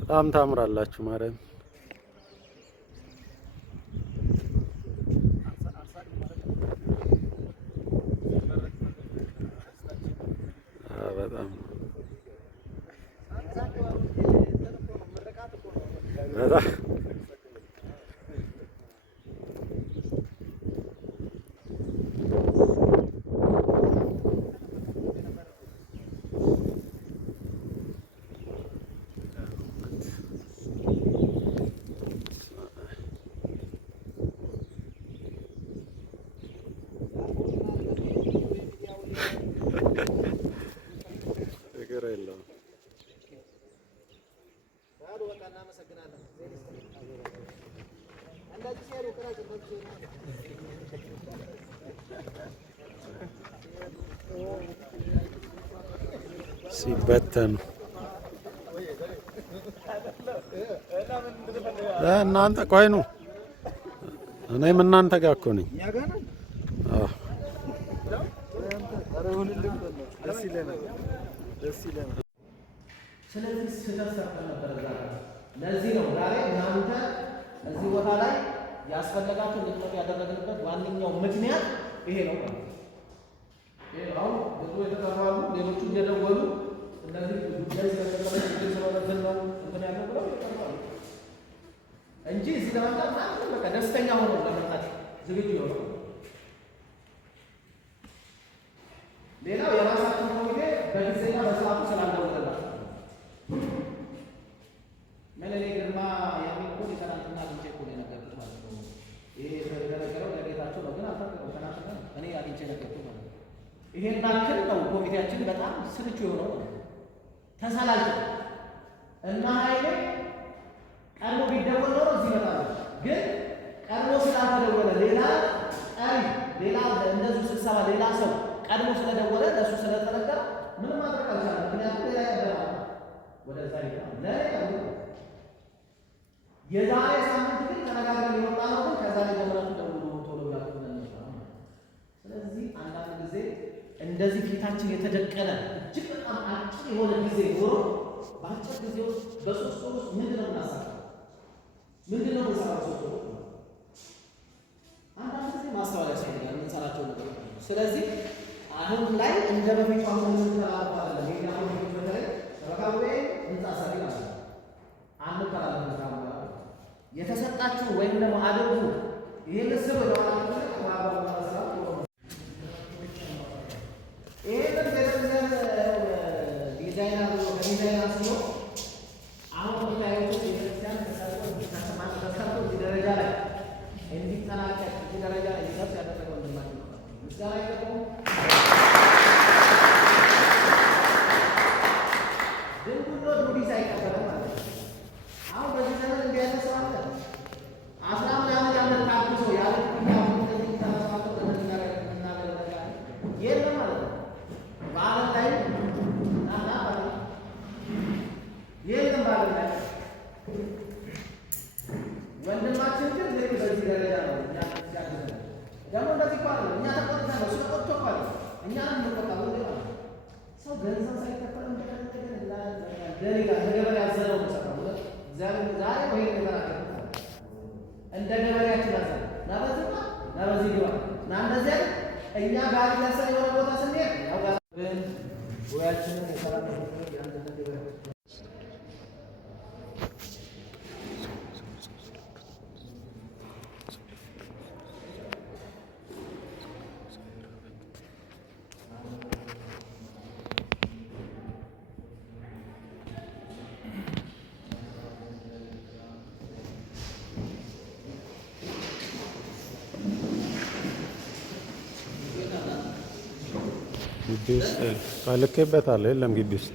በጣም ታምራላችሁ ማርያም። በጣም በጣም ችግር የለውም። ሲበተኑ እናንተ ቆይ ነው። እኔም እናንተ ጋር እኮ ነኝ። ስለዚህ ስህተት ሰርተን ነበር ዛሬ። ለዚህ ነው ዛሬ እናንተ እዚህ ቦታ ላይ ያስፈለጋችሁ እንድትመጡ ያደረግንበት ዋነኛው ምክንያት ይሄ ነው ማለት ነው። ይሄ አሁን ብዙ የተጠራሉ ሌሎቹ እየደወሉ እንደዚህ ጉዳይ ስለተቀበለ ነው እንትን ያለው ብለው ይጠራሉ እንጂ እዚህ ለመምጣት ማለት በቃ ደስተኛ ሆኖ ለመምጣት ዝግጁ ይሆናል። ሌላው የራሳችን ኮሚቴ በጊዜና በሰዓቱ ስላልደወለላችሁ መለሌ ግርማ የሚል ኮድ የሰራንትና አግኝቼ እኮ ነው የነገርኩት ማለት ነው። ይሄ የተነገረው ለጌታቸው ነው፣ ግን አልታወቀም። ተናሽና እኔ አግኝቼ ነገርኩት ማለት ነው። ይሄን አክል ነው ኮሚቴያችን በጣም ስልቹ የሆነው ተሰላልቶ እና ኃይሌ ቀድሞ ቢደወል ኖሮ እዚህ ይመጣሉ። ግን ቀድሞ ስላልተደወለ ሌላ ቀሪ ሌላ እንደዚሁ ስብሰባ ሌላ ሰው ቀድሞ ስለደወለ ለሱ ስለተነገረ ምንም ማድረግ አልቻለም። ምክንያቱም ሌላ ያደረገ ወደዛ ይላል ለሌላ የዛሬ ሳምንት ግን ተነጋግረን የወጣ ነው። ግን ከዛ ላይ ጀምራችሁ ደውሎ ቶሎ ያቁ ነው። ስለዚህ አንዳንድ ጊዜ እንደዚህ ፊታችን የተደቀነ እጅግ በጣም አጭር የሆነ ጊዜ ኖሮ በአጭር ጊዜ ውስጥ በሶስት ወር ውስጥ ምንድነው የምናሳካው? ምንድነው የምንሰራው? ሶስት ወር አንዳንድ ጊዜ ማስተዋል ያስፈልጋል የምንሰራቸው ነገሮች። ስለዚህ አሁን ላይ እንደ በፊቱ አሁን ተላልፎ አይደለም። ይሄ አሁን በተለይ ተባካው ህንጻ ሰሪ ማለት ነው። አንድ ተላልፎ ነው የተሰጣችሁ ወይም ደግሞ አድርጉ ይሄን ስሩ ነው ማለት ነው። ማባው ማሰራ ይሄን ቤተክርስቲያን ዲዛይነር ከዲዛይነር ሲሆን አሁን ታዩት ቤተክርስቲያን ተሰርቶ እዚህ ደረጃ ላይ እንዲጠናቀቅ እዚህ ደረጃ ላይ እንዲደርስ ያደረገው ወንድማችን ነው። ምስጋና ይገባው። ድንጉሎ ዱዲስ አይቀበልም ማለት ነው። አሁን በዚህ ዘመን እንዲያነሳ አለ 11 ዓመት ያለ ታግሶ ያለ እንደዚህ ተነሳቶ እንደዚህ ነገር የለም ማለት ነው። በዓለም ላይ የለም በዓለም ላይ ወንድማችን ግን በዚህ ደረጃ ነው። ደግሞ እንደዚህ እኮ አይደለም። እኛ ተቆጥተን ነው እሱ ተቆጥቶ እኮ አይደለም። እኛ እንቆጣው እንዴ ማለት ሰው ገንዘብ ሳይከፈል ገበሬ ያዘነው ነው። እግዚአብሔር ዛሬ ወይ ነገር አከፈለ እኛ ጋር ደርሰን የሆነ ቦታ ስንሄድ ያው ጋር ወያችንን የሰላም የአንድነት ግቢ ውስጥ ልኬበታለሁ። የለም ግቢ ውስጥ